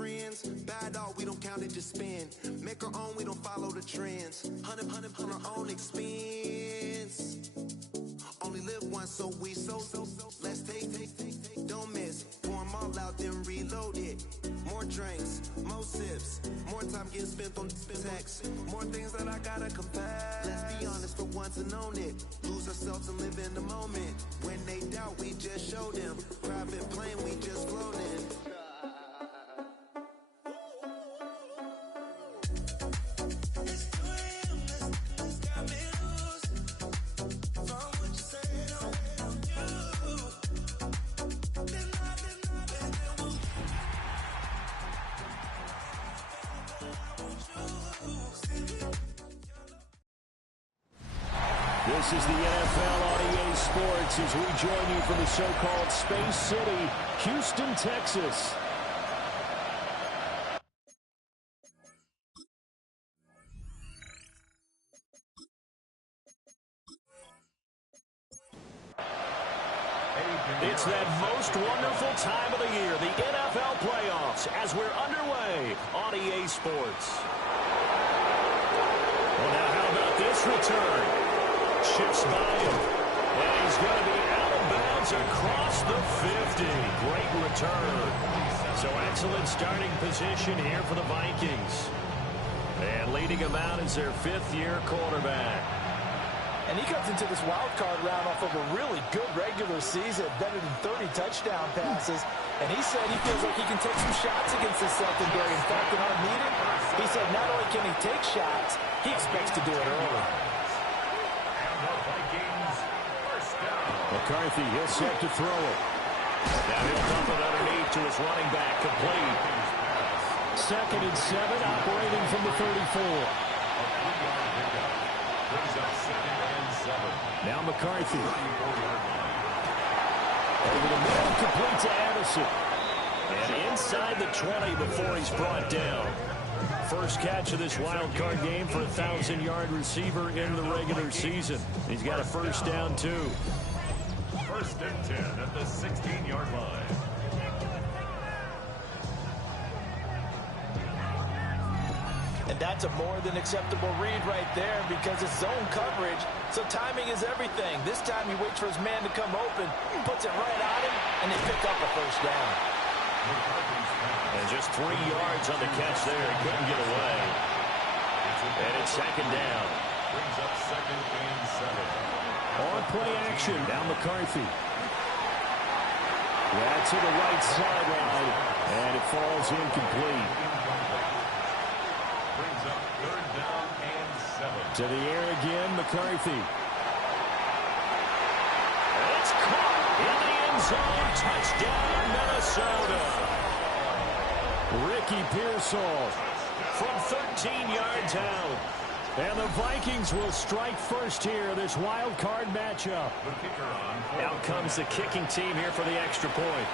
friends. Bad dog, we don't count it, just spend. Make our own, we don't follow the trends. Hundred on our own expense. Only live once, so let's take. Don't miss. Pour 'em all out, then reload it. More drinks, more sips, more time getting spent on text. More things that I gotta confess. Let's be honest for once and own it. Lose ourselves and live in the moment. When they doubt, we just show them. Private plane, we just float in. This is the NFL on EA Sports as we join you from the so-called Space City, Houston, Texas. It's that most wonderful time of the year, the NFL playoffs, as we're underway on EA Sports. Well, now how about this return? Shifts by him, and he's going to be out of bounds across the 50. Great return. So excellent starting position here for the Vikings. And leading him out is their fifth-year quarterback. And he comes into this wild card round off of a really good regular season, better than 30 touchdown passes. And he said he feels like he can take some shots against this secondary. In fact, in our meeting, he said not only can he take shots, he expects to do it early. McCarthy, he'll set to throw it. Now he'll dump it underneath to his running back, complete. 2nd and 7, operating from the 34. Now McCarthy. Over the middle, complete to Addison. And inside the 20 before he's brought down. First catch of this wild card game for a 1,000-yard receiver in the regular season. He's got a first down, too. 1st and 10 at the 16-yard line. And that's a more than acceptable read right there because it's zone coverage, so timing is everything. This time he waits for his man to come open, puts it right on him, and they pick up a first down. And just 3 yards on the catch there. He couldn't get away. And it's 2nd down. Brings up 2nd and 7. On play action, now McCarthy. That's to the right sideline, and it falls incomplete. Brings up 3rd down and 7. To the air again, McCarthy. And it's caught in the end zone. Touchdown, Minnesota. Ricky Pearsall from 13 yards out. And the Vikings will strike first here, this wild card matchup. The kicker on. Out comes the kicking team here for the extra point.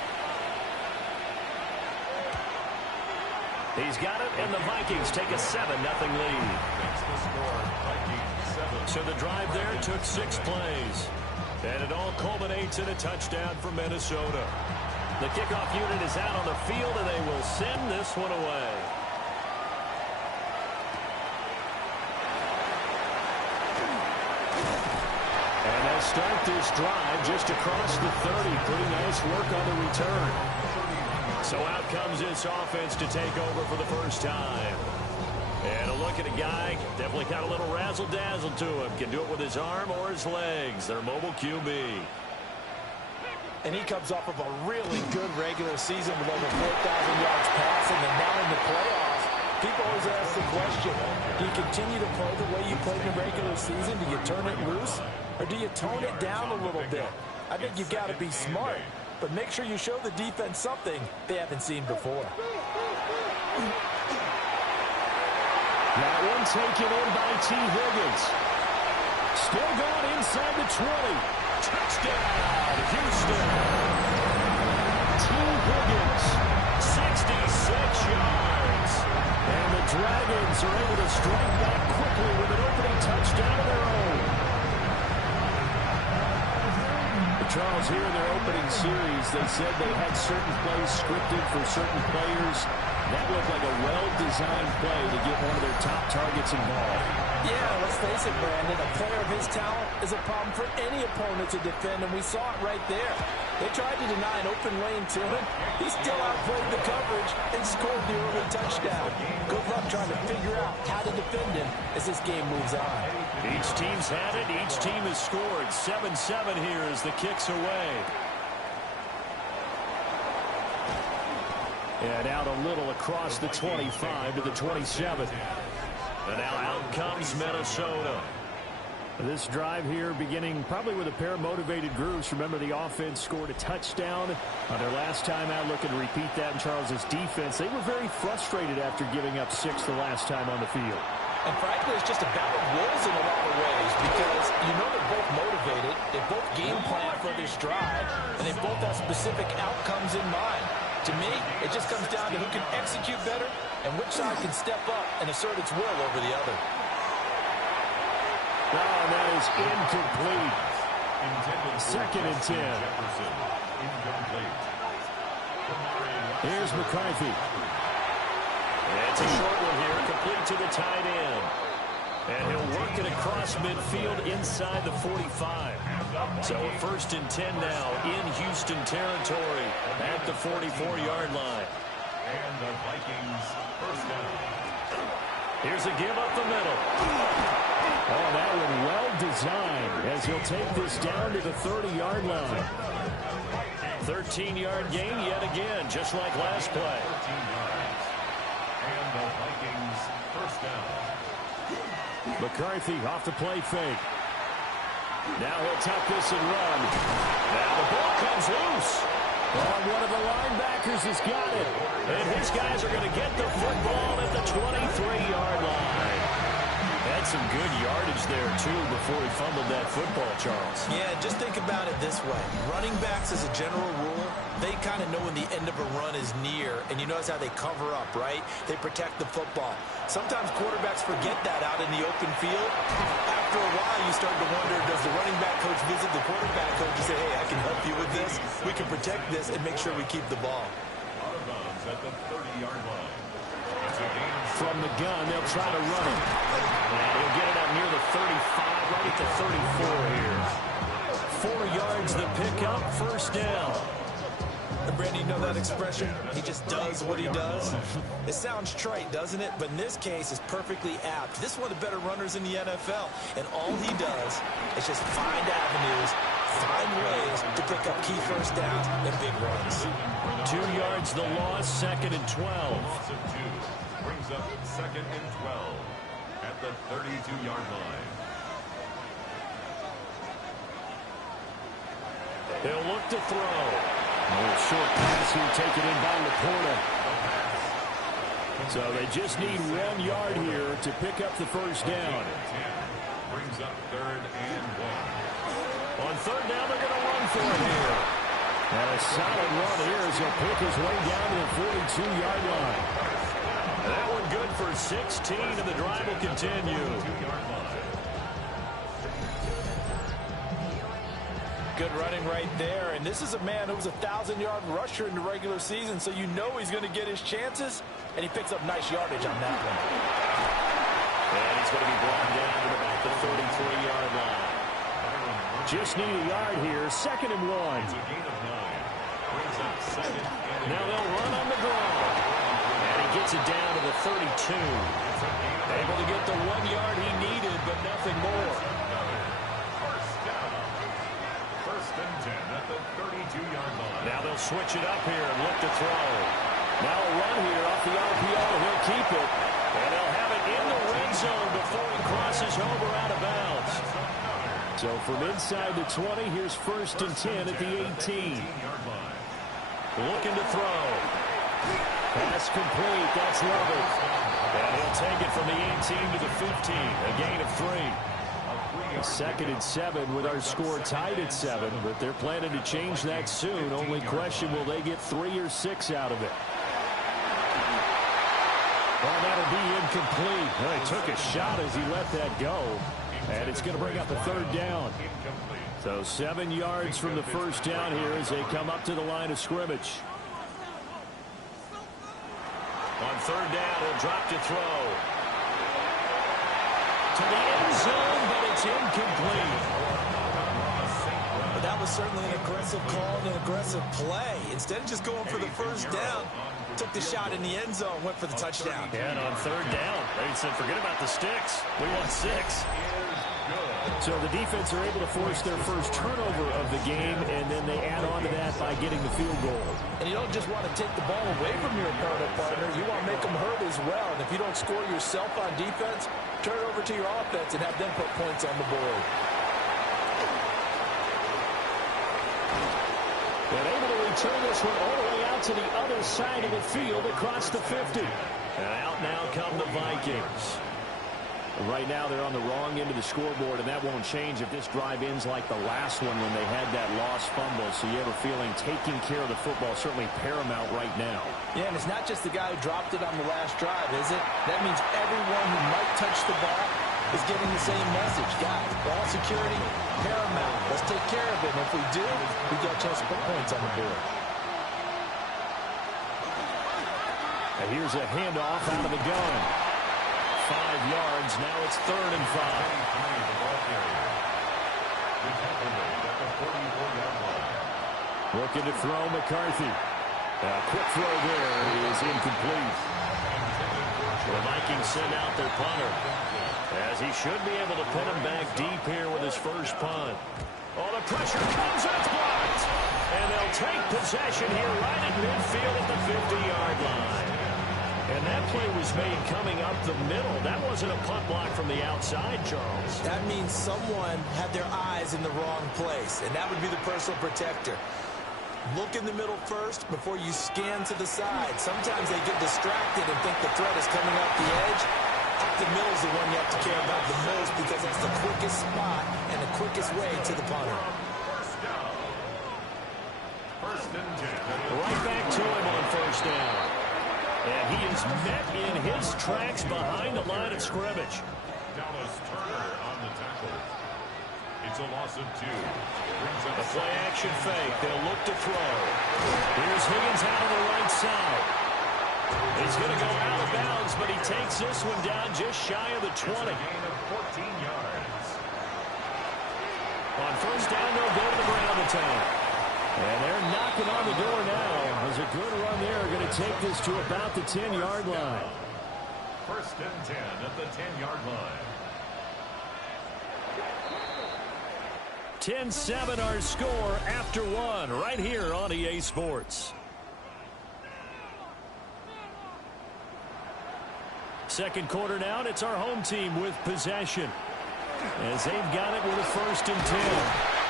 He's got it, and the Vikings take a 7-0 lead. That's the score. Vikings 7. So the drive there took 6 plays. And it all culminates in a touchdown for Minnesota. The kickoff unit is out on the field, and they will send this one away. Start this drive just across the 30. Pretty nice work on the return. So out comes this offense to take over for the first time. And a look at a guy, definitely got a little razzle-dazzle to him. Can do it with his arm or his legs. Their mobile QB. And he comes off of a really good regular season with over 4,000 yards passing, and now in the playoffs, people always ask the question, do you continue to play the way you played in the regular season? Do you turn it loose? Or do you tone it down a little bit? I think you've got to be smart, but make sure you show the defense something they haven't seen before. That one taken in by T. Higgins. Still going inside the 20. Touchdown, Houston. T. Higgins, 66 yards. And the Dragons are able to strike back quickly with an opening touchdown of their own. Charles, here in their opening series, they said they had certain plays scripted for certain players. That looked like a well-designed play to get one of their top targets involved. Yeah, let's face it, Brandon. A player of his talent is a problem for any opponent to defend, and we saw it right there. They tried to deny an open lane to him. He still outplayed the coverage and scored the early touchdown. Good luck trying to figure out how to defend him as this game moves on. Each team's had it. Each team has scored. 7-7 here as the kick's away. And out a little across the 25 to the 27. And now out comes Minnesota. This drive here beginning probably with a pair of motivated groups. Remember, the offense scored a touchdown on their last time out. Looking to repeat that in Charles's defense. They were very frustrated after giving up 6 the last time on the field. And frankly, it's just a battle of wills in a lot of ways because you know they're both motivated, they both game plan for this drive, and they both have specific outcomes in mind. To me, it just comes down to who can execute better and which side can step up and assert its will over the other. Oh, and that is incomplete. Second and 10. Here's McCarthy. It's a short one here, complete to the tight end. And he'll work it across midfield inside the 45. So a 1st and 10 now in Houston territory at the 44-yard line. And the Vikings first down. Here's a give up the middle. Oh, that one well designed as he'll take this down to the 30-yard line. 13-yard gain yet again, just like last play. And the Vikings first down. McCarthy off the play fake. Now he'll tuck this and run. Now the ball comes loose. Oh, one of the linebackers has got it. And his guys are going to get the football at the 23-yard line. Had some good yardage there, too, before he fumbled that football, Charles. Yeah, just think about it this way. Running backs, as a general rule, they kind of know when the end of a run is near, and you notice how they cover up, right? They protect the football. Sometimes quarterbacks forget that out in the open field. After a while, you start to wonder, does the running back coach visit the quarterback coach and say, hey, I can help you with this? We can protect this and make sure we keep the ball. Out of bounds at the 30-yard line. From the gun, they'll try to run him. And he'll get it up near the 35, right at the 34 here. 4 yards the pickup, first down. And Brandon, you know that expression? He just does what he does. It sounds trite, doesn't it? But in this case, it's perfectly apt. This is one of the better runners in the NFL. And all he does is just find avenues, find ways to pick up key first downs and big runs. 2 yards the loss, 2nd and 12. Loss of 2 brings up 2nd and 12 at the 32-yard line. They'll look to throw. A little short pass here, taken in by Laporta. So they just need 1 yard here to pick up the first down. 10 brings up 3rd and 1. On 3rd down, they're going to run for it here. And a solid run here as he'll pick his way down to the 42-yard line. That one good for 16, and the drive will continue. 2-yard line. Good running right there. And this is a man who was a 1,000-yard rusher in the regular season, so you know he's going to get his chances, and he picks up nice yardage on that one. And he's going to be brought down to about the 33-yard line. Just need a yard here, 2nd and 1. It's a gain of 9. Brings up 2nd and Now they'll run on the ground. And he gets it down to the 32. Able to get the 1 yard he needed, but nothing more. first down. 1st and 10 at the 32-yard line. Now they'll switch it up here and look to throw. Now a run here off the RPO. He'll keep it. And they'll have it in the red zone before he crosses over out of bounds. So from inside the 20, here's 1st and 10 at the 18. Looking to throw. Pass complete. That's Lovett. And he'll take it from the 18 to the 15. A gain of 3. 2nd and 7 with our score tied at 7. But they're planning to change that soon. Only question, will they get 3 or 6 out of it? Well, that'll be incomplete. Well, he took a shot as he let that go. And it's going to bring up a third down. So 7 yards from the first down here as they come up to the line of scrimmage. On third down, he'll drop to throw. To the end zone, but it's incomplete. But that was certainly an aggressive call and an aggressive play. Instead of just going for the first down, took the shot in the end zone, went for the touchdown. Yeah, and on third down, they said, forget about the sticks. We want 6. So the defense are able to force their first turnover of the game, and then they add on to that by getting the field goal. And you don't just want to take the ball away from your opponent, partner. You want to make them hurt as well. And if you don't score yourself on defense, turn it over to your offense and have them put points on the board. And able to return this one all the way out to the other side of the field across the 50. And out now come the Vikings. Right now they're on the wrong end of the scoreboard, and that won't change if this drive ends like the last one when they had that lost fumble. So you have a feeling taking care of the football is certainly paramount right now. Yeah, and it's not just the guy who dropped it on the last drive, is it? That means everyone who might touch the ball is getting the same message. Guys, ball security, paramount. Let's take care of it. And if we do, we get a chance to put points on the board. And here's a handoff out of the gun. 5 yards. Now it's 3rd and 5. Looking to throw McCarthy. A quick throw there is incomplete. The Vikings send out their punter, as he should be able to pin him back deep here with his first punt. Oh, the pressure comes and it's blocked. And they'll take possession here right at midfield at the 50-yard line. And that play was made coming up the middle. That wasn't a punt block from the outside, Charles. That means someone had their eyes in the wrong place, and that would be the personal protector. Look in the middle first before you scan to the side. Sometimes they get distracted and think the threat is coming off the edge. Up the middle is the one you have to care about the most because it's the quickest spot and the quickest way to the punter. First and 10. Right back to him on first down. And he is met in his tracks behind the line of scrimmage. Dallas Turner on the tackle. It's a loss of 2. The play action fake. They'll look to throw. Here's Higgins out on the right side. He's going to go out of bounds, but he takes this one down just shy of the 20. Gain of 14 yards. On first down, they'll go to the ground attack. And they're knocking on the door now. There's a good run there. Going to take this to about the 10-yard line. First and 10 at the 10-yard line. 10-7 our score after 1 right here on EA Sports. Second quarter now, and it's our home team with possession, as they've got it with a first and 10.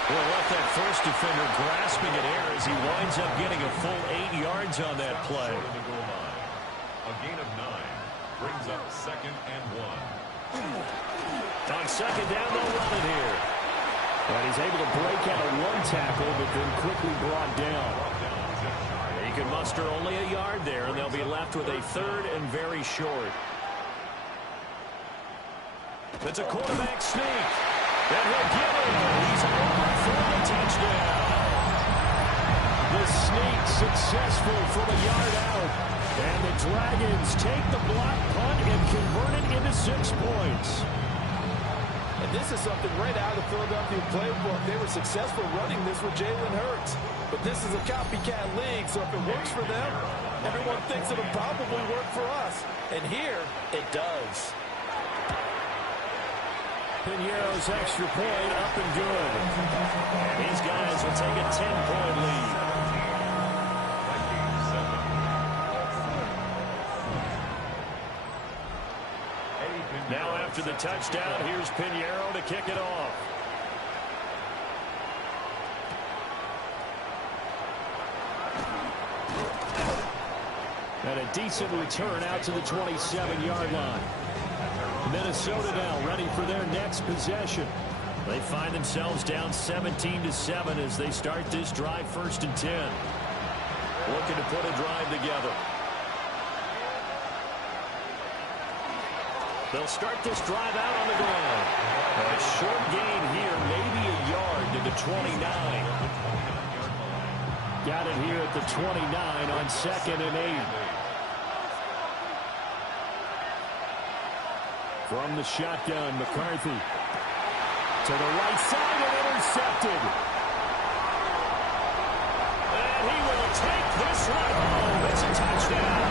Boy, left that first defender grasping at air as he winds up getting a full 8 yards on that play. A gain of 9 brings up 2nd and 1. On second down, they'll run it here. And he's able to break out of 1 tackle, but then quickly brought down. He can muster only a yard there, and they'll be left with a 3rd and very short. It's a quarterback sneak. And he'll get it. He's over for the touchdown. The sneak successful from a yard out. And the Dragons take the block punt and convert it into 6 points. And this is something right out of the Philadelphia playbook. They were successful running this with Jalen Hurts. But this is a copycat league, so if it works for them, everyone thinks it'll probably work for us. And here, it does. Piñeiro's extra point up and good. And these guys will take a 10-point lead. Now after the touchdown, here's Piñeiro to kick it off. And a decent return out to the 27-yard line. Minnesota now ready for their next possession. They find themselves down 17-7 as they start this drive, 1st and 10. Looking to put a drive together. They'll start this drive out on the ground. A short gain here, maybe a yard to the 29. Got it here at the 29 on 2nd and 8. From the shotgun, McCarthy to the right side and intercepted. And he will take this one home. It's a touchdown.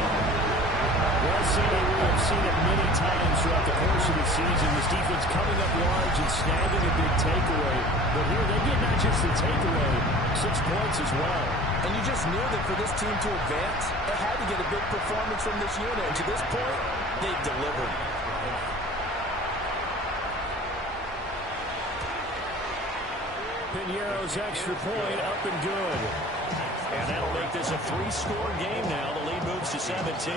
Well, CD, we have seen it many times throughout the course of the season. This defense coming up large and snagging a big takeaway. But here they get not just the takeaway, 6 points as well. And you just knew that for this team to advance, it had to get a big performance from this unit. And to this point, they've delivered. Piñeiro's extra point up and good. And that'll make this a 3-score game now. The lead moves to 17.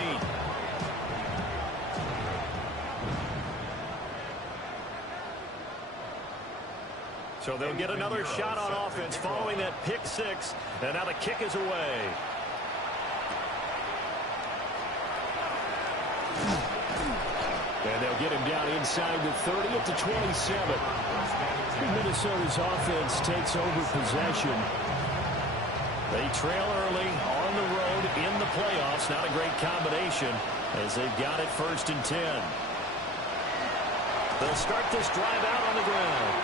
So they'll get another shot on offense following that pick 6. And now the kick is away. And they'll get him down inside the 30 up to 27. Minnesota's offense takes over possession. They trail early on the road in the playoffs. Not a great combination as they've got it 1st and 10. They'll start this drive out on the ground.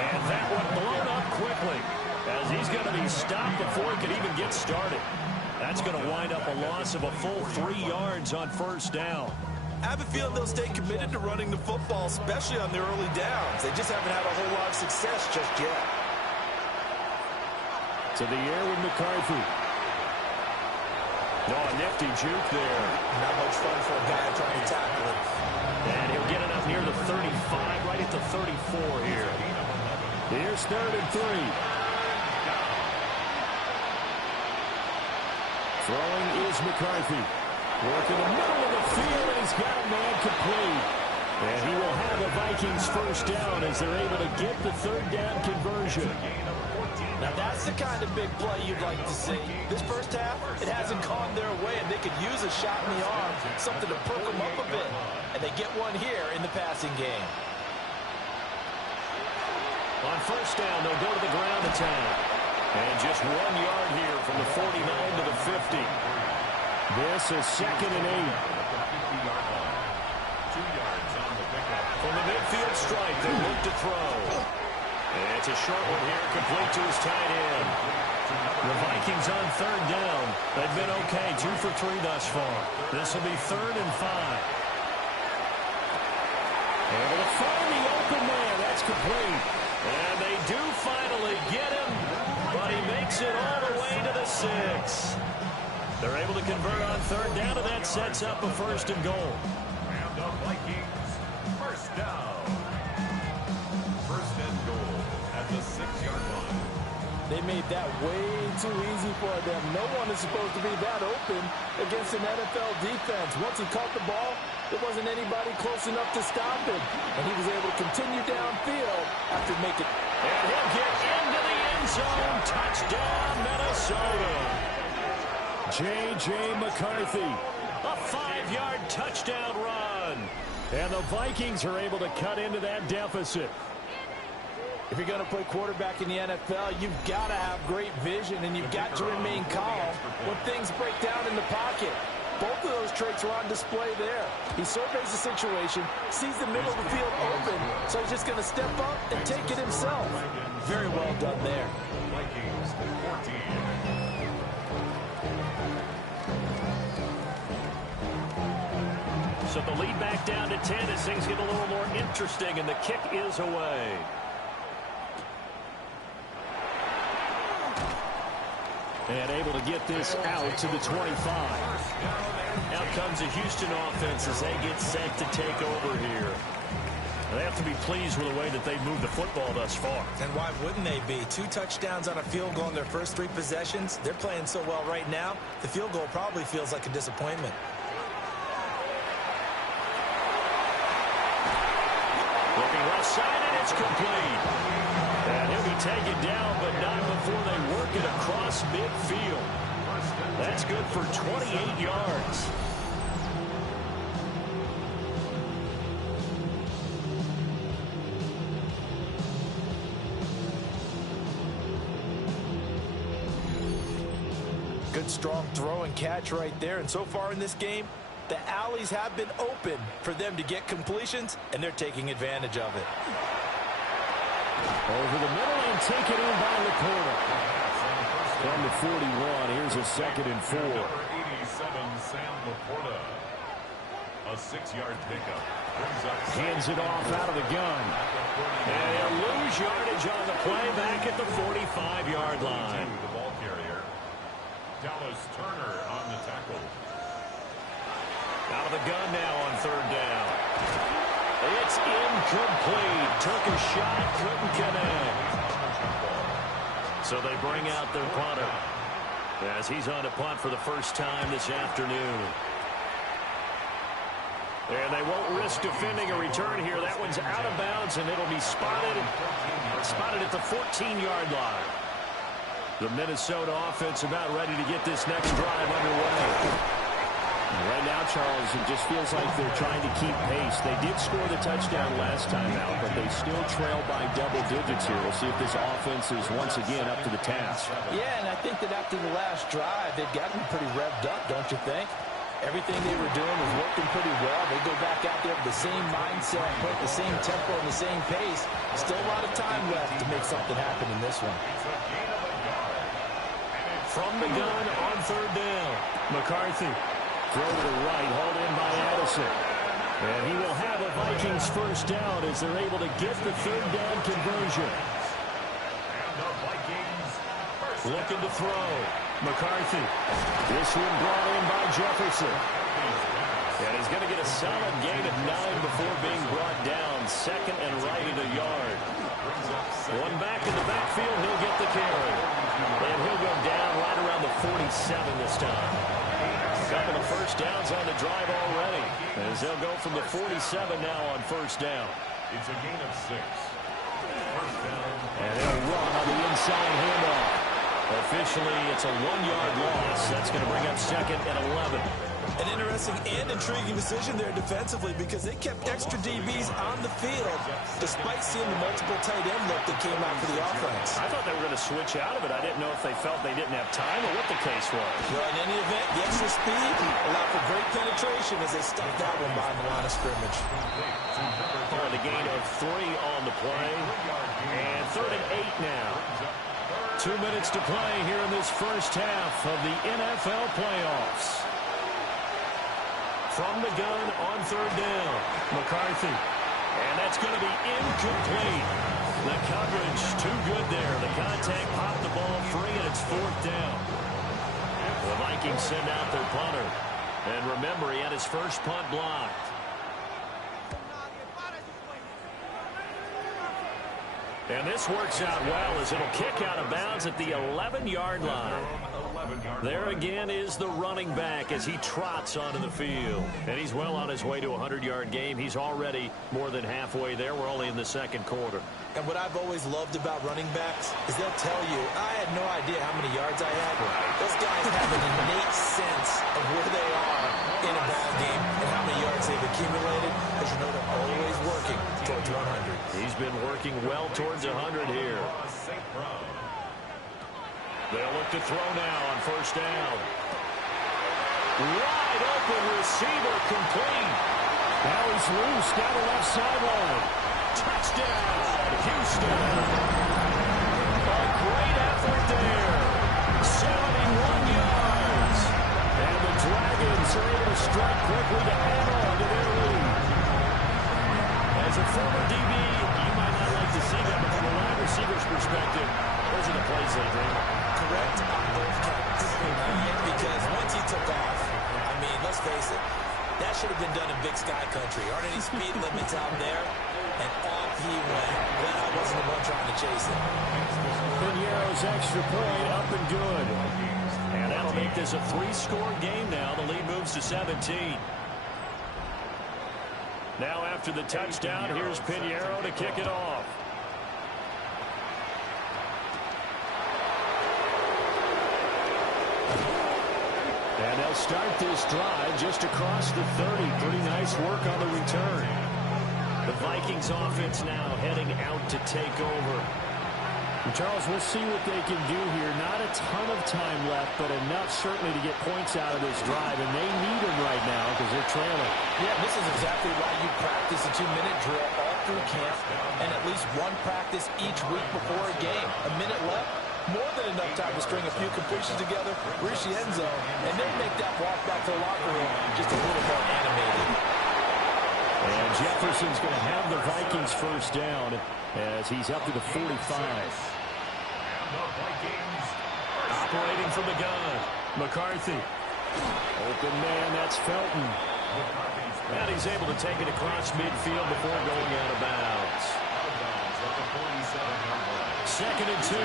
And that one blown up quickly as he's going to be stopped before he could even get started. That's going to wind up a loss of a full 3 yards on 1st down. I have a feeling they'll stay committed to running the football, especially on their early downs. They just haven't had a whole lot of success just yet. To the air with McCarthy. No, a nifty juke there. Not much fun for a guy trying to tackle it. And he'll get it up near the 35, right at the 34 here. Here's 3rd and 3. Throwing is McCarthy. Working the middle of the field, and he's got a man complete. And he will have the Vikings 1st down as they're able to get the 3rd down conversion. Now that's the kind of big play you'd like to see. This first half, it hasn't gone their way, and they could use a shot in the arm, something to perk them up a bit. And they get one here in the passing game. On 1st down, they'll go to the ground attack. And just 1 yard here from the 49 to the 50. This is 2nd and 8. 2 yards on the pickup. From the midfield strike, they look to throw. And it's a short one here, complete to his tight end. The Vikings on 3rd down. They've been okay, 2 for 3 thus far. This will be 3rd and 5. Able to find the open man. That's complete. And they do finally get him, but he makes it all the way to the 6. They're able to convert on 3rd down, and that sets up a 1st and goal. And the Vikings, 1st down. 1st and goal at the 6-yard line. They made that way too easy for them. No one is supposed to be that open against an NFL defense. Once he caught the ball, there wasn't anybody close enough to stop him. And he was able to continue downfield after making it. And he'll get into the end zone. Touchdown, Minnesota. J.J. McCarthy, a 5-yard touchdown run. And the Vikings are able to cut into that deficit. If you're going to play quarterback in the NFL, you've got to have great vision, and you've got to remain calm when things break down in the pocket. Both of those traits are on display there. He surveys the situation, sees the middle of the field open, so he's just going to step up and take it himself. Very well done there. Vikings 14. So the lead back down to 10 as things get a little more interesting, and the kick is away. And able to get this out to the 25. Out comes the Houston offense as they get set to take over here. They have to be pleased with the way that they've moved the football thus far. And why wouldn't they be? 2 touchdowns on a field goal in their first 3 possessions. They're playing so well right now, the field goal probably feels like a disappointment. Looking left side, and it's complete. And he'll be taken down, but not before they work it across midfield. That's good for 28 yards. Good, strong throw and catch right there. And so far in this game, the alleys have been open for them to get completions, and they're taking advantage of it. Over the middle and taken in by Laporta. From the 41, here's a 2nd and 4. Number 87, Sam Laporta. A 6-yard pickup. Hands it off out of the gun. And he'll lose yardage on the play back at the 45-yard line. The ball carrier, Dallas Turner on the tackle. Out of the gun now on 3rd down. It's incomplete. Took a shot, couldn't connect. So they bring out their punter as he's on a punt for the first time this afternoon. And they won't risk defending a return here. That one's out of bounds, and it'll be spotted at the 14-yard line. The Minnesota offense about ready to get this next drive underway. Right now, Charles, it just feels like they're trying to keep pace. They did score the touchdown last time out, but they still trail by double digits here. We'll see if this offense is once again up to the task. Yeah, and I think that after the last drive, they've gotten pretty revved up, don't you think? Everything they were doing was working pretty well. They go back out there with the same mindset, put the same tempo and the same pace. Still a lot of time left to make something happen in this one. From the gun on 3rd down. McCarthy. Throw to the right, hauled in by Addison. And he will have a Vikings first down as they're able to get the 3rd down conversion. And the Vikings looking to throw. McCarthy. This one brought in by Jefferson. And he's going to get a solid gain of 9 before being brought down. 2nd and right at a yard. One back in the backfield, he'll get the carry. And he'll go down right around the 47 this time. Couple of first downs on the drive already, as they'll go from the 47 now on 1st down. It's a gain of 6. 1st down. And they'll run on the inside handoff. Officially, it's a 1-yard loss. That's going to bring up 2nd and 11. An interesting and intriguing decision there defensively because they kept extra DBs on the field despite seeing the multiple tight end look that came out for the offense. I thought they were going to switch out of it. I didn't know if they felt they didn't have time or what the case was. Well, in any event, the extra speed allowed for great penetration as they stuffed that one behind the line of scrimmage. The gain of 3 on the play. And 3rd and 8 now. 2 minutes to play here in this first half of the NFL playoffs. From the gun on 3rd down. McCarthy. And that's going to be incomplete. The coverage too good there. The contact popped the ball free, and it's 4th down. The Vikings send out their punter. And remember, he had his first punt blocked. And this works out well as it'll kick out of bounds at the 11-yard line. There again is the running back as he trots onto the field. And he's well on his way to a 100-yard game. He's already more than halfway there. We're only in the 2nd quarter. And what I've always loved about running backs is they'll tell you, I had no idea how many yards I had. Those guys have an innate sense of where they are in a ball game and how many yards they've accumulated, because you know they're always working towards 100. He's been working well towards 100 here. They'll look to throw now on 1st down. Wide open receiver complete. Now he's loose down the left sideline. Touchdown, Houston. A great effort there. 71 yards. And the Dragons are able to strike quickly to add on to their lead. As a former DB, you might not like to see that, but from a wide receiver's perspective, those are the plays they dream. Correct on both counts. Because once he took off, I mean, let's face it, that should have been done in Big Sky Country. Aren't any speed limits out there? And off he went. Then I wasn't the one trying to chase him. Piñeiro's extra point up and good. And that'll make this a 3-score game now. The lead moves to 17. Now after the touchdown, here's Piñeiro to kick it off. And they'll start this drive just across the 30. Pretty nice work on the return. The Vikings offense now heading out to take over. Charles, we'll see what they can do here. Not a ton of time left, but enough certainly to get points out of this drive, and they need them right now because they're trailing. Yeah, this is exactly why you practice a 2-minute drill all through camp and at least one practice each week before a game. A minute left, more than enough time to string a few completions together, reach the end zone, and then make that walk back to the locker room just a little more animated. And Jefferson's going to have the Vikings first down as he's up to the 45. Operating from the gun, McCarthy. Open man, that's Felton. And he's able to take it across midfield before going out of bounds. 2nd and 2.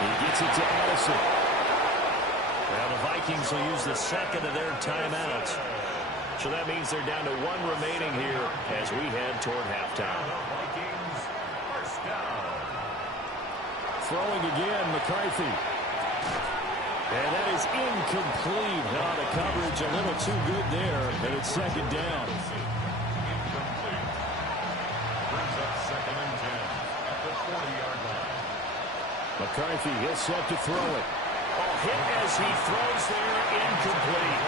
He gets it to Addison. Well, the Vikings will use the second of their timeouts. So that means they're down to 1 remaining here as we head toward halftime. Throwing again, McCarthy. And that is incomplete. Now the coverage a little too good there, and it's 2nd down. Brings up 2nd and 10 at the 40-yard line. McCarthy is set to throw it. Oh, hit as he throws there, incomplete.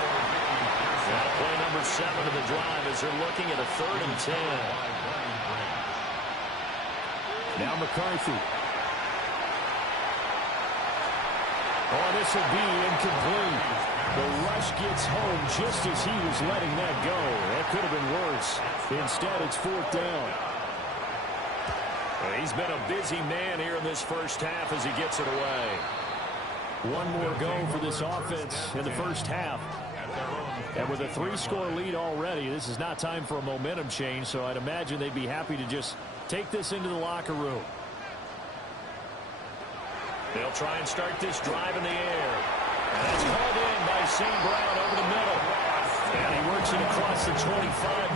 Now play number 7 of the drive as they're looking at a 3rd and 10. Now McCarthy. Oh, this will be incomplete. The rush gets home just as he was letting that go. That could have been worse. Instead, it's 4th down. He's been a busy man here in this first half as he gets it away. One more go for this offense in the first half. And with a 3-score lead already, this is not time for a momentum change, so I'd imagine they'd be happy to just take this into the locker room. They'll try and start this drive in the air. And that's called in by St. Brown over the middle. And he works it across the 25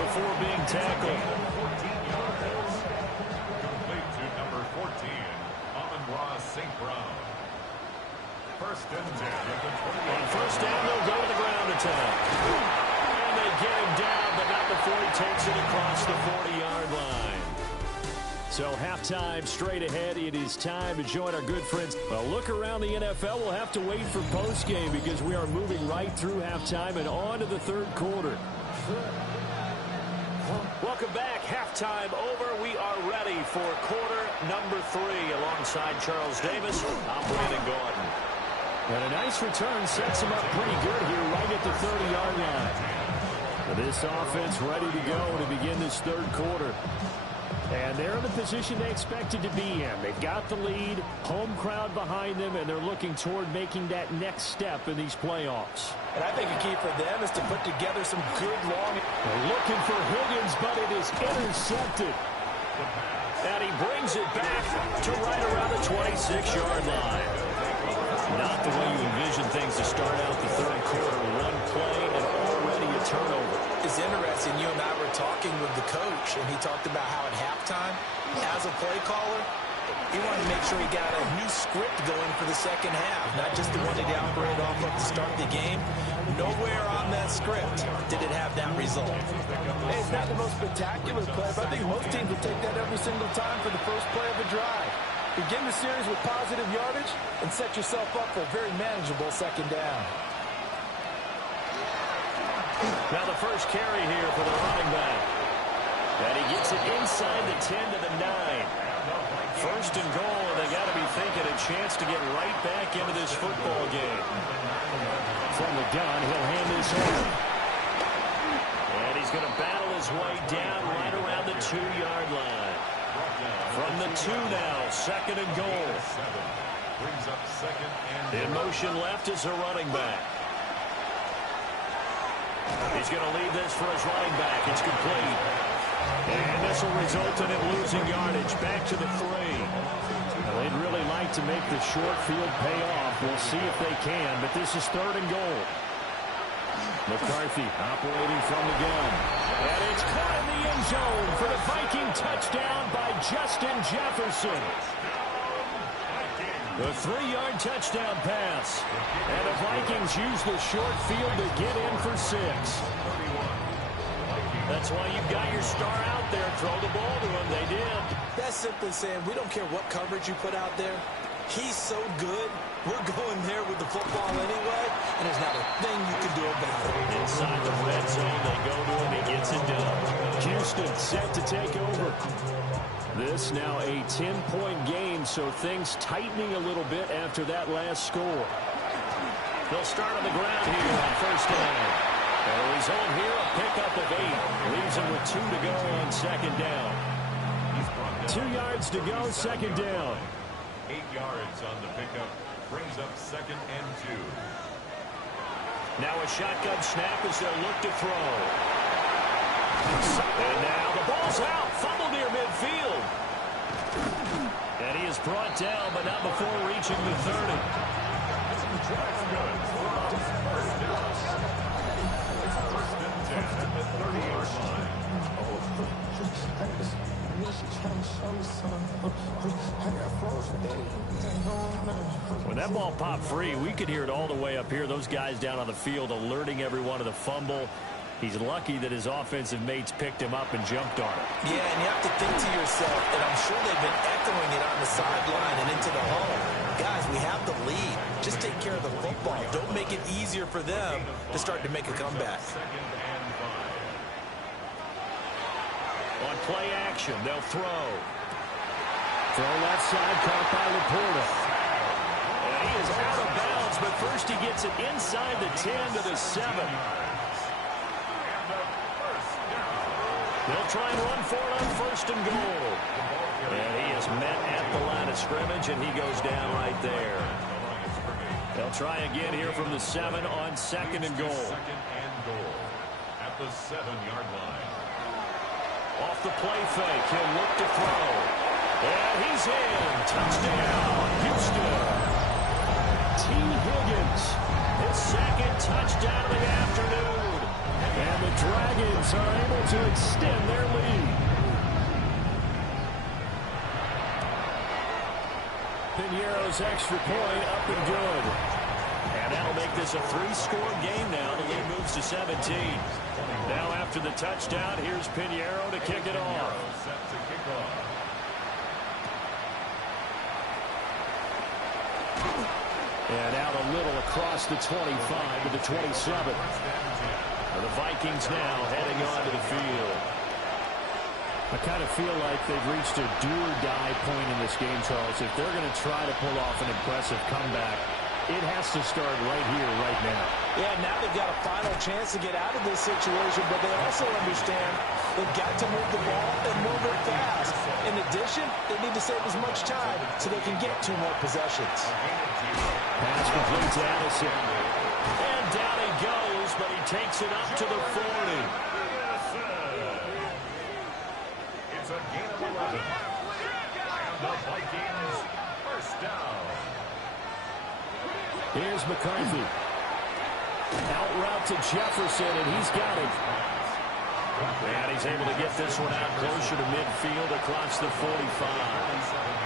before being tackled. Complete to number 14, Amon-Ra St. Brown. 1st and 10 at the 20. On 1st down, they'll go to the ground attack. And they get him down, but not before he takes it across the 40-yard line. So halftime straight ahead. It is time to join our good friends. A look around the NFL. We'll have to wait for postgame because we are moving right through halftime and on to the 3rd quarter. Welcome back. Halftime over. We are ready for quarter number 3 alongside Charles Davis. I'm Brandon Gordon. And a nice return sets him up pretty good here right at the 30-yard line. This offense ready to go to begin this 3rd quarter. And they're in the position they expected to be in. They've got the lead, home crowd behind them, and they're looking toward making that next step in these playoffs. And I think a key for them is to put together some good long... They're looking for Higgins, but it is intercepted. And he brings it back to right around the 26-yard line. Not the way you envision things to start out the 3rd quarter. 1 play and already a turnover. It's interesting. You and I were talking with the coach, and he talked about how at halftime, as a play caller, he wanted to make sure he got a new script going for the 2nd half, not just the one that he operated off of to start the game. Nowhere on that script did it have that result. Hey, it's not the most spectacular play, but I think most teams will take that every single time for the first play of a drive. Begin the series with positive yardage and set yourself up for a very manageable 2nd down. Now the first carry here for the running back. And he gets it inside the 10 to the 9. 1st and goal, and they got to be thinking a chance to get right back into this football game. From the gun, he'll hand this over. And he's going to battle his way down right around the 2-yard line. From the 2 now, 2nd and goal. Brings up 2nd and In motion left is a running back. He's going to leave this for his running back. It's complete. And this will result in him losing yardage. Back to the 3. Well, they'd really like to make the short field pay off. We'll see if they can, but this is 3rd and goal. McCarthy operating from the gun. And it's caught in the end zone for the Viking touchdown by Justin Jefferson. The 3-yard touchdown pass. And the Vikings use the short field to get in for 6. That's why you've got your star out there. Throw the ball to him. They did. That's simply saying we don't care what coverage you put out there. He's so good, we're going there with the football anyway, and there's not a thing you can do about it. Inside the red zone, they go to him. He gets it done. Houston set to take over. This now a 10-point game, so things tightening a little bit after that last score. They'll start on the ground here on first down. The result here, a pickup of 8. Leaves him with 2 to go on second down. 2 yards to go, second down. 8 yards on the pickup. Brings up second and 2. Now a shotgun snap as they'll look to throw. And now the ball's out. Fumble near midfield. And he is brought down, but not before reaching the 30. That's good. First down. First and 10 at the 30-yard line. When that ball popped free, we could hear it all the way up here. Those guys down on the field alerting everyone of the fumble. He's lucky that his offensive mates picked him up and jumped on it. Yeah, and you have to think to yourself, and I'm sure they've been echoing it on the sideline and into the home. Guys, we have the lead. Just take care of the football. Don't make it easier for them to start to make a comeback. On play action, they'll throw. Throw left side, caught by Laporta. And he is out of bounds, but first he gets it inside the 10 to the 7. They'll try and run for it on first and goal. And he is met at the line of scrimmage, and he goes down right there. They'll try again here from the 7 on second and goal. Second and goal at the 7-yard line. Off the play fake, he'll look to throw. And he's in. Touchdown, Houston. T. Higgins, His second touchdown of the afternoon. and the Dragons are able to extend their lead. Piñeiro's extra point up and good. And that'll make this a 3-score game now. The lead moves to 17. Now after the touchdown, here's Piñeiro to kick it off. Set to kick off. And out a little across the 25 to the 27. And the Vikings now heading onto the field. I kind of feel like they've reached a do-or-die point in this game, Charles. If they're going to try to pull off an impressive comeback, it has to start right here, right now. Yeah, now they've got a final chance to get out of this situation, but they also understand they've got to move the ball and move it fast. In addition, they need to save as much time so they can get 2 more possessions. Pass complete to Addison. And down he goes, but he takes it up to the 40. It's a gain of 11. And the Vikings first down. Here's McCarthy. Out route to Jefferson, and he's got it. And he's able to get this one out closer to midfield across the 45.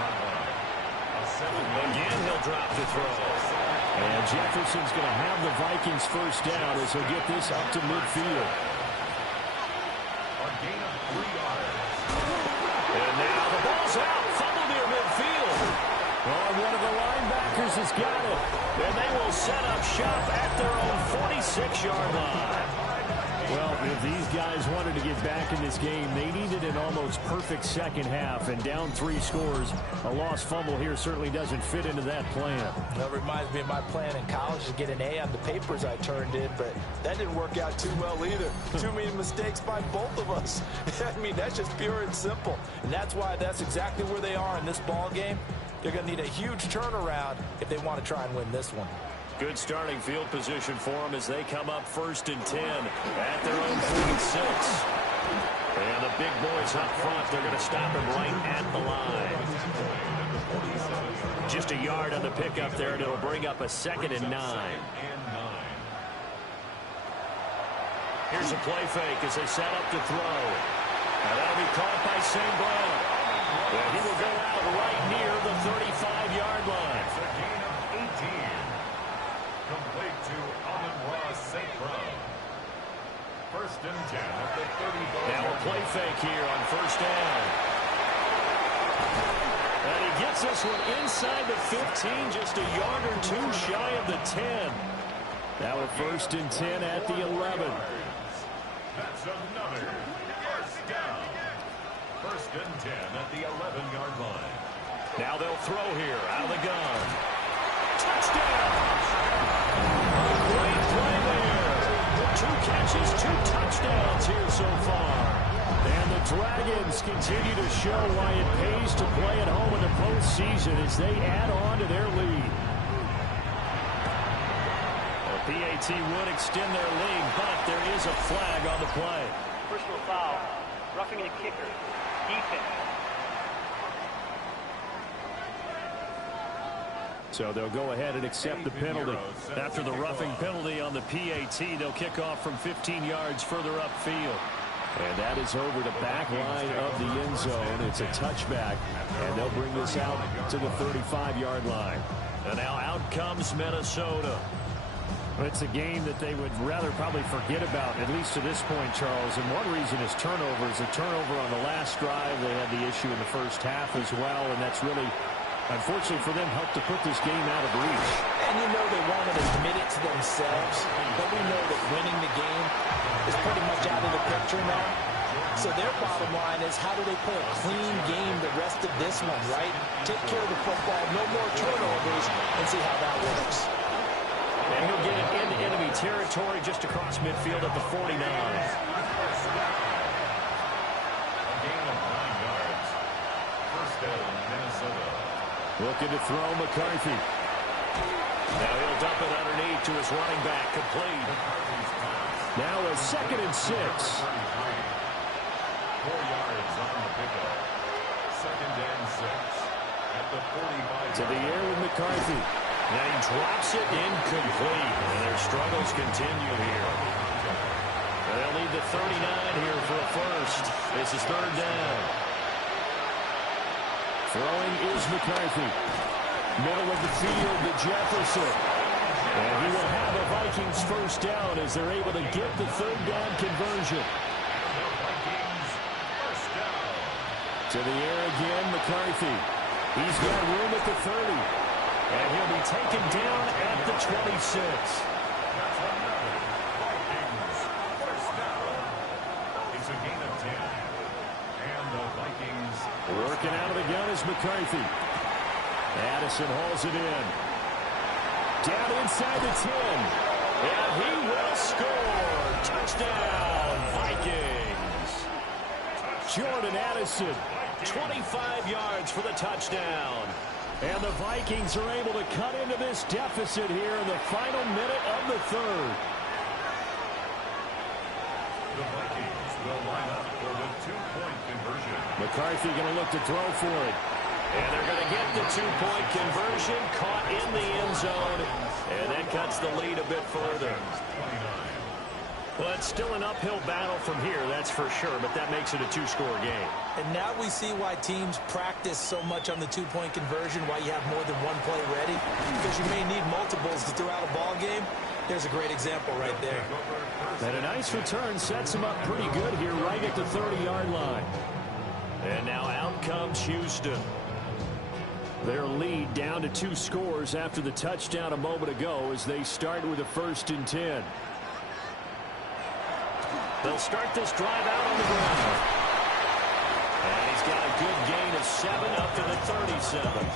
Again, he'll drop to throw. And Jefferson's going to have the Vikings first down as he'll get this up to midfield. A gain of 3 yards. And now the ball's out. Fumble near midfield. Oh, one of the linebackers has got it. And they will set up shop at their own 46-yard line. Well, if these guys wanted to get back in this game, they needed an almost perfect second half. And down 3 scores, a lost fumble here certainly doesn't fit into that plan. That reminds me of my plan in college to get an A on the papers I turned in, but that didn't work out too well either. Too many mistakes by both of us. I mean, that's just pure and simple. And that's why that's exactly where they are in this ball game. They're going to need a huge turnaround if they want to try and win this one. Good starting field position for them as they come up first and 10 at their own 46. And the big boys up front, they're going to stop him right at the line. Just a yard on the pickup there, and it'll bring up a 2nd and 9. Here's a play fake as they set up to throw. And that'll be caught by St. Brown. And he will go out right near the 35-yard line. It's a gain of 18. Complete to Amon-Ra St. Brown. First and 10 at the 35. Now a play fake here on first down. And he gets this one inside the 15, just a yard or two shy of the 10. Now a first and 10 at the 11. That's another first down. First and 10 at the 11-yard line. Now they'll throw here out of the gun. Touchdown! A great play there. 2 catches, 2 touchdowns here so far. And the Dragons continue to show why it pays to play at home in the postseason as they add on to their lead. The PAT would extend their lead, but there is a flag on the play. Personal foul. Roughing the kicker. Defense. So they'll go ahead and accept the penalty. After the roughing penalty on the PAT, they'll kick off from 15 yards further upfield. And that is over the back line of the end zone. It's a touchback, and they'll bring this out to the 35-yard line. And now out comes Minnesota. It's a game that they would rather probably forget about, at least to this point, Charles. And one reason is turnovers. A turnover on the last drive. They had the issue in the first half as well, and that's really, unfortunately for them, helped to put this game out of reach. And you know they wanted to admit it to themselves, but we know that winning the game is pretty much out of the picture now. So their bottom line is, how do they play a clean game the rest of this one, right? Take care of the football, no more turnovers, and see how that works. And he'll get it into enemy territory just across midfield at the 49. A gain of 9 yards. First down, Minnesota. Looking to throw McCarthy. Now he'll dump it underneath to his running back, complete. Now a 2nd and 6. 4 yards on the pickup. 2nd and 6 at the 45. To the air with McCarthy. Now he drops it incomplete, and their struggles continue here. They'll need the 39 here for a first. This is 3rd down. Throwing is McCarthy. Middle of the field to Jefferson. And he will have the Vikings first down as they're able to get the 3rd down conversion. To the air again, McCarthy. He's got room at the 30. And he'll be taken down at the 26. It's a gain of 10. And the Vikings working out of the gun is McCarthy. Addison hauls it in. Down inside the 10. And he will score. Touchdown, Vikings. Jordan Addison. 25 yards for the touchdown. And the Vikings are able to cut into this deficit here in the final minute of the 3rd. The Vikings will line up for the 2-point conversion. McCarthy going to look to throw for it. And they're going to get the 2-point conversion, caught in the end zone. And that cuts the lead a bit further. Well, it's still an uphill battle from here, that's for sure, but that makes it a 2-score game. And now we see why teams practice so much on the 2-point conversion, why you have more than one play ready, because you may need multiples to throw out a ball game. Here's a great example right there. And a nice return sets him up pretty good here right at the 30-yard line. And now out comes Houston. Their lead down to 2 scores after the touchdown a moment ago as they start with a 1st and 10. They'll start this drive out on the ground. And he's got a good gain of 7 up to the 37.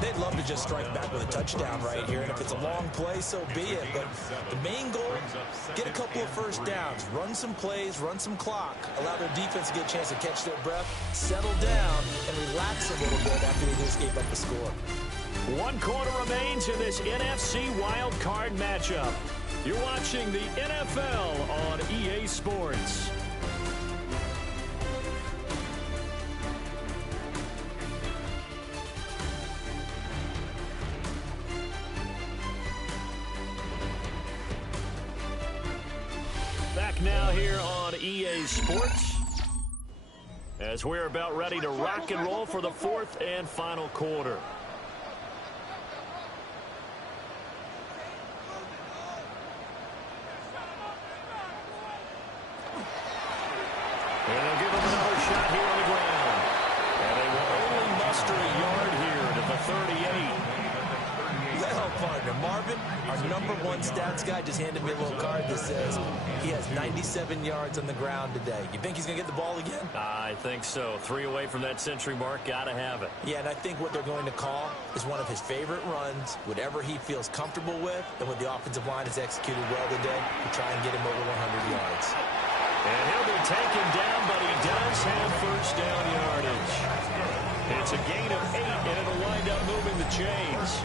They'd love to just strike back with a touchdown right here, and if it's a long play, so be it. But the main goal, get a couple of first downs, run some plays, run some clock, allow their defense to get a chance to catch their breath, settle down, and relax a little bit after they just gave up a score. 1 quarter remains in this NFC Wild Card matchup. You're watching the NFL on EA Sports. Back now here on EA Sports, as we're about ready to rock and roll for the 4th and final quarter. And they'll give him another shot here on the ground. And they will only muster a yard here to the 38. Well, partner, Marvin, our #1 stats guy, just handed me a little card that says he has 97 yards on the ground today. You think he's going to get the ball again? I think so. 3 away from that century mark. Got to have it. Yeah, and I think what they're going to call is one of his favorite runs, whatever he feels comfortable with, and what the offensive line has executed well today to try and get him over 100 yards. And he'll be taken down, but he does have first down yardage. It's a gain of 8, and it'll wind up moving the chains.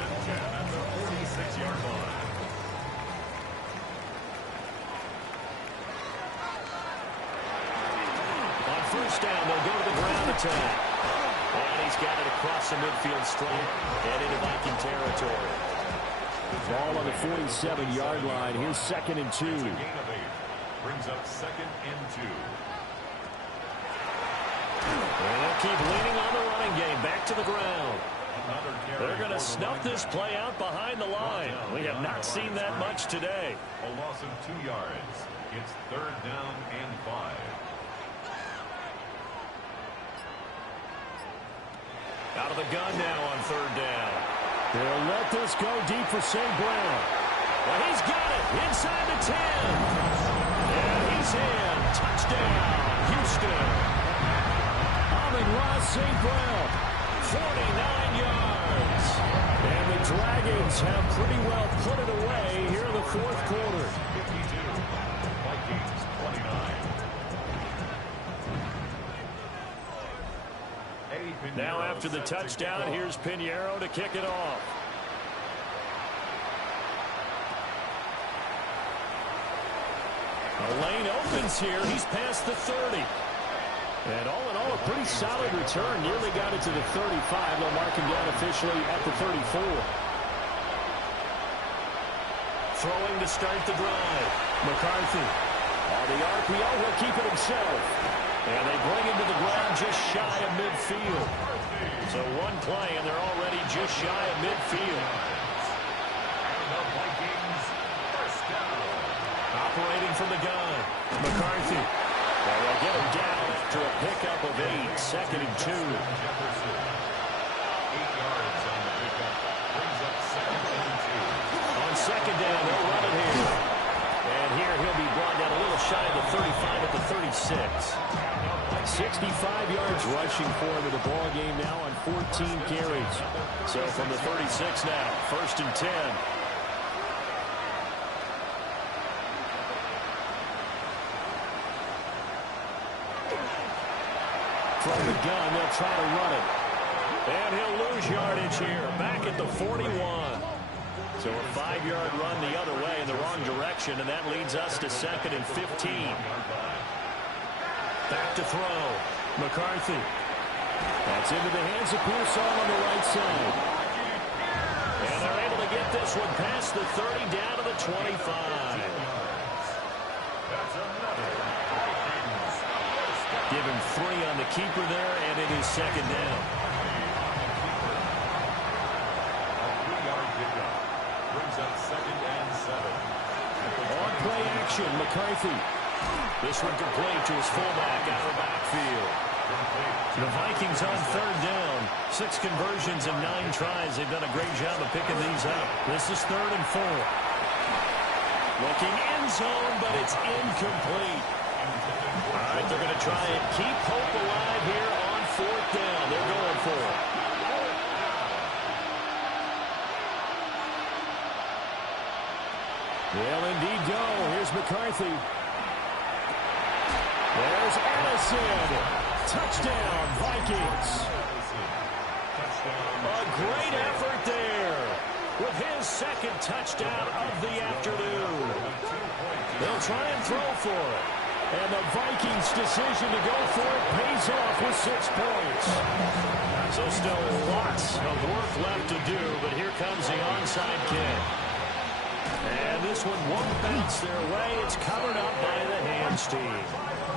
On first down, they'll go to the ground attack. And he's got it across the midfield stripe and into Viking territory. Ball on the 47-yard line. Here's 2nd and 2. Brings up 2nd and 2. And they'll keep leaning on the running game. Back to the ground. They're going to snuff this play out behind the line. We have not seen that much today. A loss of 2 yards. It's 3rd down and 5. Out of the gun now on 3rd down. They'll let this go deep for St. Brown. Well, he's got it inside the 10. And he's in. Touchdown, Houston. Amon-Ra St. Brown. 49 yards. And the Dragons have pretty well put it away here in the 4th quarter. 52. Vikings 29. Now after the touchdown, here's Pinheiro to kick it off. The lane opens here. He's past the 30. And all in all, a pretty solid return. Nearly got it to the 35. They'll mark him down officially at the 34. Throwing to start the drive. McCarthy. On the RPO, he'll keep it himself. And they bring him to the ground just shy of midfield. So one play, and they're already just shy of midfield. The Vikings first down. Operating from the gun. McCarthy. Well, they'll get him down to a pickup of 8. 2nd and 2. Jefferson. 8 yards on the pickup. Brings up 2nd and 2. On 2nd down, they'll run it here. And here he'll be brought down a little shy of the 35 at the 36. 65 yards rushing for him in the ball game now on 14 carries. So from the 36 now, 1st and 10. From the gun, they'll try to run it. And he'll lose yardage here, back at the 41. So a 5-yard run the other way in the wrong direction, and that leads us to 2nd and 15. Back to throw. McCarthy. That's into the hands of Pearsall on the right side. And they're able to get this one past the 30 down to the 25. Give him 3 on the keeper there, and it is 2nd down. A 3-yard pickup. Brings up 2nd and 7. On play action, McCarthy. This one complete to his fullback out of the backfield. The Vikings on 3rd down. 6 conversions and 9 tries. They've done a great job of picking these up. This is 3rd and 4. Looking end zone, but it's incomplete. All right, they're going to try and keep hope alive here on 4th down. They're going for it. They'll indeed go. Here's McCarthy. There's Ellison. Touchdown, Vikings. A great effort there with his 2nd touchdown of the afternoon. They'll try and throw for it. And the Vikings' decision to go for it pays off with 6 points. So still lots of work left to do, but here comes the onside kick. And this one won't bounce their way. It's covered up by the hands team.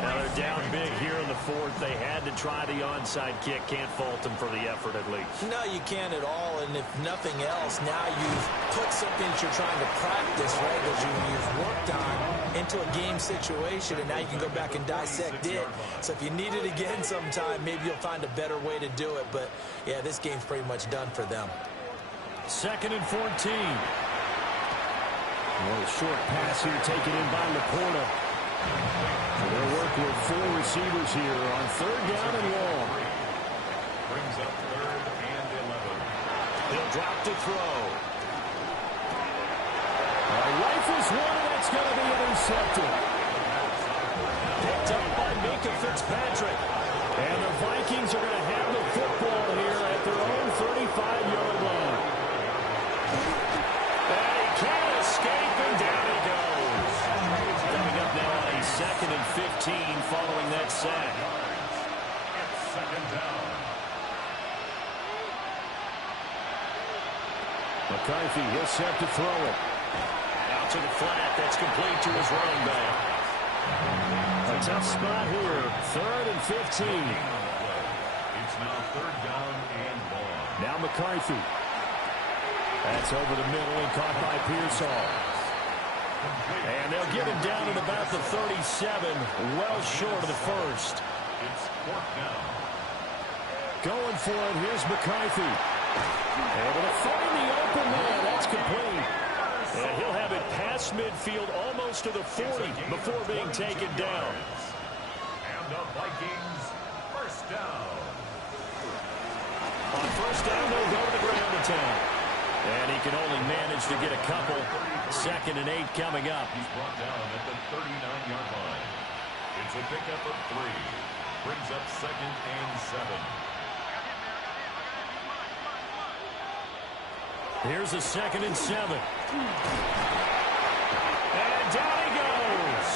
Now they're down big here in the fourth. They had to try the onside kick. Can't fault them for the effort at least. No, you can't at all. And if nothing else, now you've put something that you're trying to practice, right, that you've worked on into a game situation, and now you can go back and dissect it. So if you need it again sometime, maybe you'll find a better way to do it. But, yeah, this game's pretty much done for them. 2nd and 14. A short pass here taken in by Laporta. They'll work with 4 receivers here on 3rd down and long. Brings up 3rd and 11. He'll drop to throw. Rifles one, and that's going to be intercepted. Picked up by Minkah Fitzpatrick. And the Vikings are going to have the football here at their own 35-yard line. And he can't escape, and down he goes. Coming up now on a 2nd and 15 following that sack. It's 2nd down. McCarthy, he'll set to throw it. Out to the flat. That's complete to his running back. A tough spot here. 3rd and 15. It's now 3rd down and long. Now McCarthy. That's over the middle and caught by Pearsall. And they'll get him down at about the 37, well short of the first. It's 4th down. Going for it. Here's McCarthy. Able to find the open man. That's complete. And he'll have it past midfield almost to the 40 before being taken down. And the Vikings, 1st down. On 1st down, they'll go to the ground attack. And he can only manage to get a couple. 2nd and 8 coming up. He's brought down at the 39-yard line. It's a pickup of 3. Brings up 2nd and 7. Here's a 2nd and 7. And down he goes.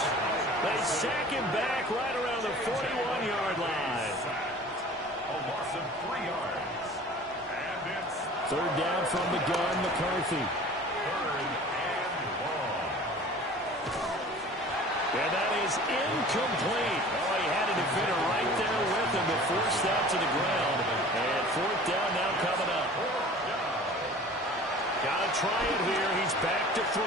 They sack him back right around the 41-yard line. A loss of 3 yards. And it's 3rd down from the gun, McCarthy. 3rd and long. And that is incomplete. Oh, he had a defender right there with him to force that to the ground. And 4th down now coming up. Got to try it here. He's back to throw.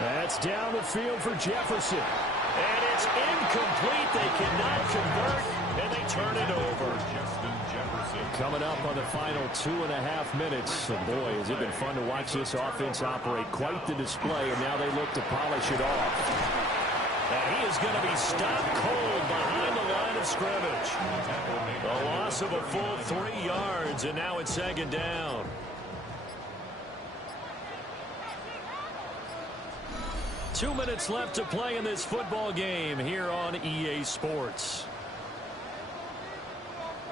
That's down the field for Jefferson. And it's incomplete. They cannot convert, and they turn it over. Justin Jefferson. Coming up on the final 2.5 minutes. And boy, has it been fun to watch this offense operate. Quite the display, and now they look to polish it off. And he is going to be stopped cold behind the line of scrimmage. A loss of a full 3 yards, and now it's 2nd down. Two minutes left to play in this football game here on EA Sports.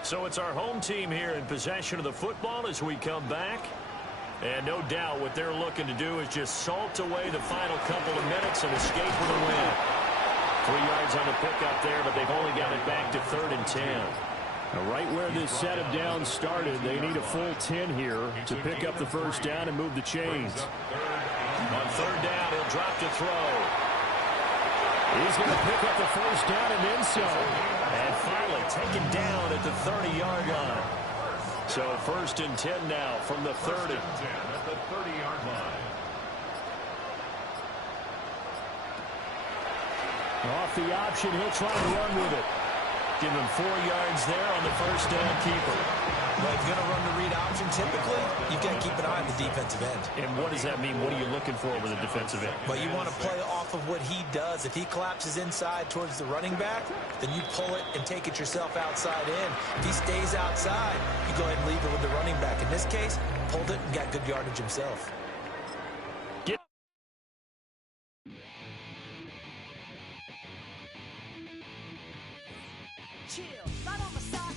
So it's our home team here in possession of the football as we come back. And no doubt what they're looking to do is just salt away the final couple of minutes and escape with a win. 3 yards on the pickup there, but they've only got it back to 3rd and 10. Now, right where this set of downs started, they need a full 10 here to pick up the 1st down and move the chains. On 3rd down, he'll drop to throw. He's going to pick up the 1st down and then some. And finally taken down at the 30-yard line. So 1st and 10 now from the 30. At the 30-yard line. Off the option, he'll try to run with it. Give him 4 yards there on the 1st down keeper. Well, if you're going to run the read option, typically, you've got to keep an eye on the defensive end. And what does that mean? What are you looking for with a defensive end? But you want to play off of what he does. If he collapses inside towards the running back, then you pull it and take it yourself outside in. If he stays outside, you go ahead and leave it with the running back. In this case, pulled it and got good yardage himself. Chill, right on the side.